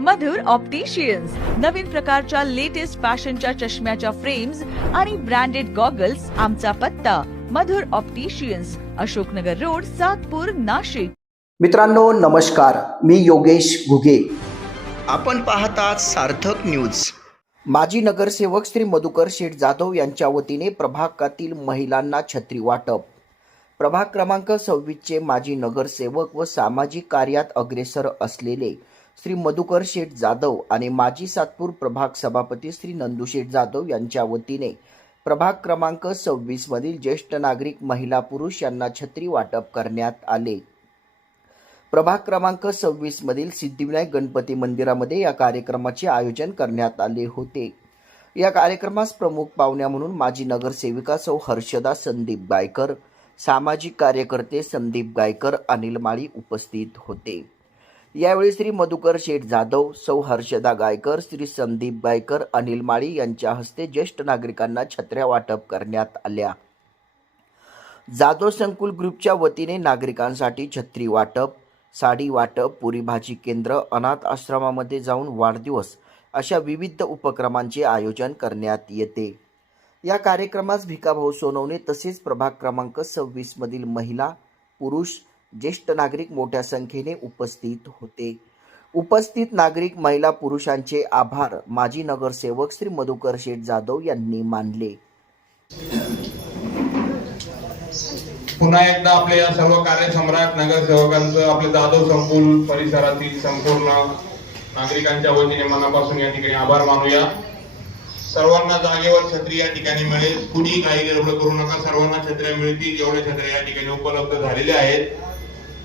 मधुर opticians नवीन प्रकारच्या latest फॅशनच्या चष्म्याच्या फ्रेम्स आणि ब्रँडेड गॉगल्स आमचा पत्ता. Madhur opticians Ashoknagar road Satpur Nashik. मित्रांनो नमस्कार. मी योगेश घुगे. आपण पाहतात सार्थक न्यूज माजी नगरसेवक श्री मधुकर शेठ जाधव यांच्या वतीने प्रभागातील महिलांना छत्री वाटप. प्रभाग क्रमांक सव्वीसचे माजी नगरसेवक व सामाजिक कार्यात अग्रेसर असलेले श्री मधुकर शेठ जाधव आणि माजी सातपूर प्रभाग सभापती श्री नंदुशेठ जाधव यांच्या वतीने प्रभाग क्रमांक सव्वीस मधील ज्येष्ठ नागरिक महिला पुरुष यांना छत्री वाटप करण्यात आले. प्रभाग क्रमांक सव्वीस मधील सिद्धिविनायक गणपती मंदिरामध्ये या कार्यक्रमाचे आयोजन करण्यात आले होते. या कार्यक्रमास प्रमुख पाहुण्या म्हणून माजी नगरसेविका सौ हर्षदा संदीप गायकर सामाजिक कार्यकर्ते संदीप गायकर अनिल माळी उपस्थित होते. यावेळी श्री मधुकर शेठ जाधव सौ हर्षदा गायकर श्री संदीप गायकर अनिल माळी यांच्या हस्ते ज्येष्ठ नागरिकांना छत्र्या वाटप करण्यात आल्या. जाधव संकुल ग्रुपच्या वतीने नागरिकांसाठी छत्री वाटप साडी वाटप पुरी भाजी केंद्र अनाथ आश्रमामध्ये जाऊन वाढदिवस अशा विविध उपक्रमांचे आयोजन करण्यात येते. या कार्यक्रमास भिकाभाऊ सोनवणे तसेच प्रभाग क्रमांक सव्वीसमधील महिला पुरुष ज्येष्ठ नागरिक मोठ्या संख्येने उपस्थित होते. उपस्थित नागरिक महिला पुरुषांचे आभार माजी नगरसेवक श्री मधुकर शेठ जाधव यांनी मानले. पुन्हा एकदा आपले या सर्व कार्यसम्राट नगरसेवकांचं आपले जाधव संकुल परिसरातील संपूर्ण नागरिकांच्या वतीने मनापासून या ठिकाणी आभार मानूया. सर्वांना जागेवर छत्री या ठिकाणी मिळेल. कुणी काही गडबड करू नका. सर्वांना छत्र्या मिळतील. एवढ्या छत्र्या या ठिकाणी उपलब्ध झालेल्या आहेत.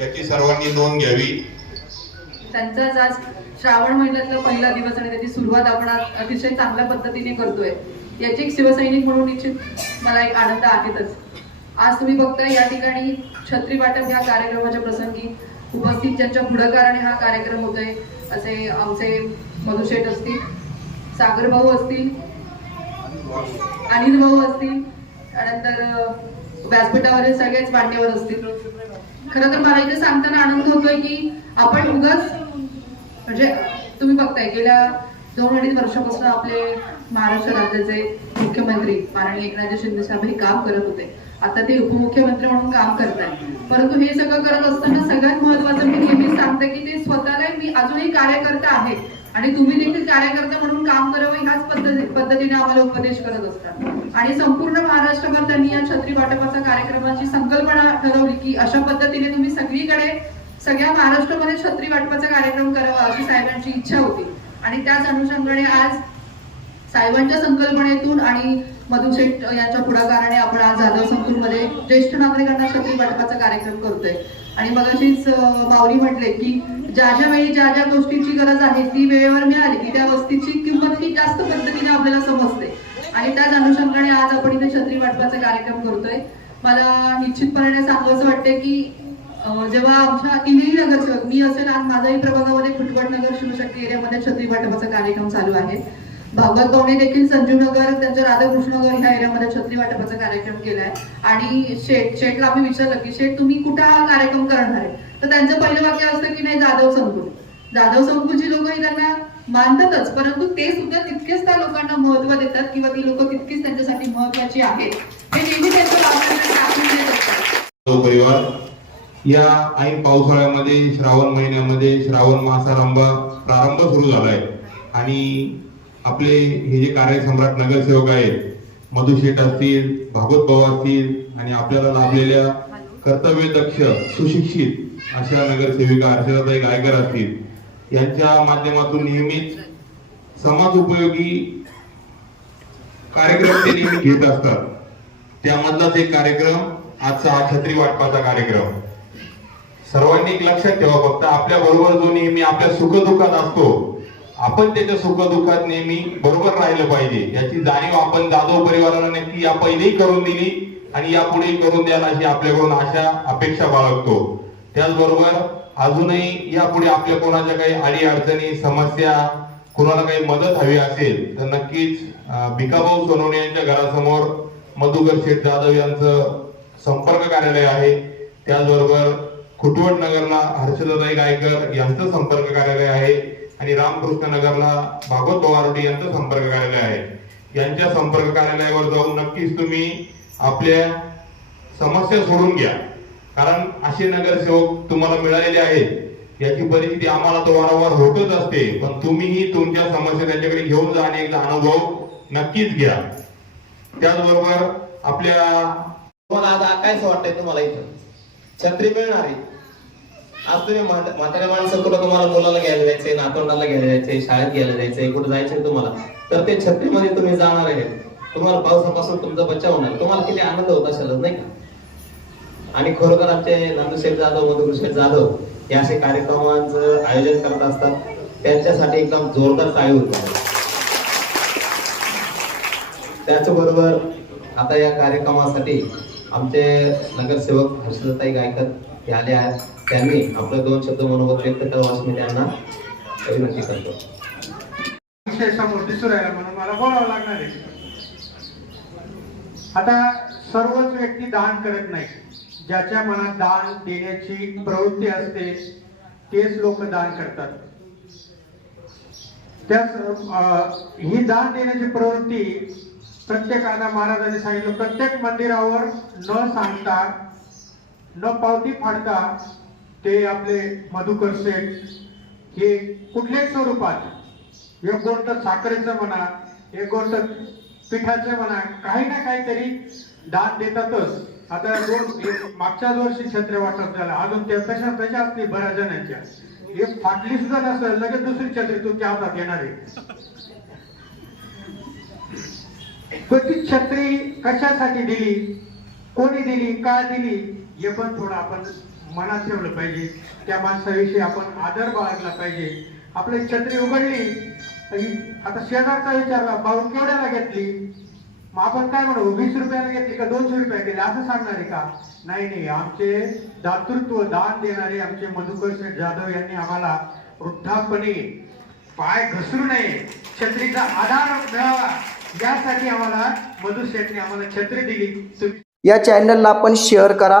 याची सर्वांनी नोंद घ्यावी. त्यांचाच आज श्रावण महिन्यातला पहिला दिवस आणि त्याची सुरुवात आपण अतिशय चांगल्या पद्धतीने करतोय. याची एक शिवसैनिक म्हणून निश्चित मला एक आनंद आहेतच. आज तुम्ही बघताय या ठिकाणी छत्री वाटप ह्या कार्यक्रमाच्या प्रसंगी उपस्थित ज्यांच्या पुढाकाराने हा कार्यक्रम होतोय असे आमचे मधुशेठ असतील सागर भाऊ असतील अनिल भाऊ असतील त्यानंतर व्यासपीठावरील सगळेच मान्यवर असतील. खरं तर मला इथे सांगताना आनंद होतोय की आपण उगाच म्हणजे तुम्ही बघताय गेल्या दोन अडीच वर्षापासून आपले महाराष्ट्र राज्याचे मुख्यमंत्री माननीय एकनाथ शिंदे साहेब हे काम करत होते. आता ते उपमुख्यमंत्री म्हणून काम करतात परंतु हे सगळं करत असताना सगळ्यात महत्वाचं मी नेहमीच सांगते की ते स्वतःला मी अजूनही कार्यकर्ता आहे आणि तुम्ही देखील कार्यकर्ता म्हणून काम करावं ह्याच पद्धती पद्धतीने आम्हाला उपदेश करत असतात. आणि संपूर्ण महाराष्ट्रभर त्यांनी या छत्री वाटपाचा कार्यक्रमाची संकल्पना ठरवली की अशा पद्धतीने तुम्ही सगळीकडे सगळ्या महाराष्ट्रामध्ये छत्री वाटपाचा कार्यक्रम करावा अशी साहेबांची इच्छा होती. आणि त्याच अनुषंगाने आज साहेबांच्या संकल्पनेतून आणि मधुशेठ यांच्या पुढाकाराने आपण आज जाधव संकुलमध्ये ज्येष्ठ नागरिकांना छत्री वाटपाचा कार्यक्रम करतोय. आणि मग अशीच माऊली म्हटले की ज्या ज्या वेळी ज्या ज्या गोष्टीची गरज आहे ती वेळेवर मिळाली की त्या वस्तीची किंमत ही जास्त पद्धतीने आपल्याला समजते. आणि त्याच अनुषंगाने आज आपण इथे छत्री वाटपाचा कार्यक्रम करतोय. मला निश्चितपणे सांगावं वाटते की जेव्हा आमच्या तिन्ही नगरसेवक मी असेल आज माझ्याही प्रभागामध्ये फुटवट नगर शिवशक्ती एरियामध्ये छत्री वाटपाचा कार्यक्रम चालू आहे. भागवत गवणे देखील संजीव नगर त्यांच्या राधाकृष्ण नगर ह्या एरियामध्ये छत्री वाटपाचा कार्यक्रम केलाय. आणि शेठ शेठला आम्ही विचारलं की शेठ तुम्ही कुठं हा कार्यक्रम करणार आहे? तर त्यांचं पहिलं वाक्य असतं की नाही जाधव संकुल. जाधव संकुलची लोक त्यांना मानतातच परंतु ते सुद्धा तितकेच त्या लोकांना महत्त्व देतात किंवा ती लोक तितकीच त्यांच्यासाठी महत्वाची आहेत. हे नेहमी त्यांच्या परिवार या ऐन पावसाळ्यामध्ये श्रावण महिन्यामध्ये श्रावण मासारंभ प्रारंभ सुरू झालाय. आणि आपले हे जे कार्यसम्राट नगरसेवक आहेत मधुशेठ असतील भागवत भाऊ असतील आणि आपल्याला लाभलेल्या कर्तव्यदक्ष सुशिक्षित अशा नगरसेविका हर्षदाताई गायकर असतील यांच्या माध्यमातून नेहमीच समाज उपयोगी कार्यक्रम ते नेहमी घेत असतात. त्यामधलाच एक कार्यक्रम आजचा हा छत्री वाटपाचा कार्यक्रम. सर्वांनी एक लक्षात ठेवा फक्त आपल्या बरोबर जो नेहमी आपल्या सुखदुःखात असतो आपण त्याच्या सुखदुःखात नेहमी बरोबर राहिलं पाहिजे. याची जाणीव आपण जाधव परिवाराला नक्की या पहिलेही करून दिली आणि यापुढे करून द्याल अशी आपल्याकडून आशा अपेक्षा बाळगतो. त्याचबरोबर अजूनही यापुढे आपल्या कोणाच्या काही अडी अडचणी समस्या कोणाला काही मदत हवी असेल तर नक्कीच भिकाभाऊ सोनवणे यांच्या घरासमोर मधुकर शेठ जाधव यांचं संपर्क कार्यालय आहे. त्याचबरोबर खुटवट नगरला हर्षदाई गायकर यांचं संपर्क कार्यालय आहे. आणि रामकृष्ण नगरला भागवत पवारडी यांचं संपर्क कार्यालय आहे. यांच्या संपर्क कार्यालयावर जाऊन नक्कीच तुम्ही आपल्या समस्या सोडून घ्या. कारण असे नगरसेवक तुम्हाला मिळालेले आहेत. याची परिस्थिती आम्हाला तो वारंवार होतच असते. पण तुम्हीही तुमच्या समस्या त्यांच्याकडे घेऊन जा आणि एकदा अनुभव नक्कीच घ्या. त्याचबरोबर आपल्या तुम्हाला आज काय वाटतंय तुम्हाला इथं? छत्री मिळणार आहे. आज तुम्ही म्हात- म्हाताऱ्या माणसं कुठं तुम्हाला मुलाला घ्यायला जायचंय नातवंडाला घ्यायला जायचंय शाळेत घ्यायला जायचंय कुठं जायचंय तुम्हाला? तर ते छत्रीमध्ये तुम्ही जाणार आहे. तुम्हाला पावसापासून तुमचा बचाव होणार. तुम्हाला किती आनंद होत असेल नाही का? आणि खरोखर आमचे नंदुशेठ जाधव मधुकृष्ण जाधव हे असे कार्यक्रमांचं आयोजन करत असतात. त्यांच्यासाठी एकदम जोरदार टाळी होतो त्याचबरोबर आता या कार्यक्रमासाठी आमचे नगरसेवक हर्षदाताई गायकर हे आले आहेत. त्यांनी आपलं दोन शब्द मनोगत व्यक्त करावं मी त्यांना विनंती करतो. समोर दिसू राहिला म्हणून मला बोलावं लागणार आहे आता सर्वच व्यक्ती दान करत नाही. ज्याच्या मनात दान देण्याची प्रवृत्ती असते तेच लोक दान करतात. त्याच अं, ही दान देण्याची प्रवृत्ती प्रत्येकाला महाराजांनी सांगितलं प्रत्येक मंदिरावर न सांगता न पावती फाडता ते आपले मधुकर सेठ हे कुठल्याही स्वरूपात एक गोष्ट साखरेचं म्हणा एक गोष्ट पिठाचं म्हणा काही ना काहीतरी दान देतातच. आता दोन मागच्याच वर्षी छत्रे वाटप झाला अजून त्या तशा तशा असतील बऱ्याच जणांच्या एक फाटली सुद्धा नसेल लगेच दुसरी छत्री तुमच्या हातात येणार आहे. पण ती छत्री कशासाठी दिली? कोणी दिली? का दिली? हे पण थोडं आपण मनात ठेवलं पाहिजे. त्या माणसाविषयी आपण आदर बाळगला पाहिजे. आपली छत्री उघडली आता शेजारचा विचारला भाऊ केवढ्याला घेतली? मग आपण काय म्हणू वीस रुपयाला घेतली का दोनशे रुपयाला घेतली असं सांगणार आहे का? नाही नाही. आमचे दातृत्व दान देणारे आमचे मधुकर शेठ जाधव यांनी आम्हाला वृद्धापणे पाय घसरू नये. छत्रीचा आधार मिळावा. यासाठी आम्हाला मधुशेठने आम्हाला छत्री दिली. तुम्ही या चॅनलला आपण शेअर करा.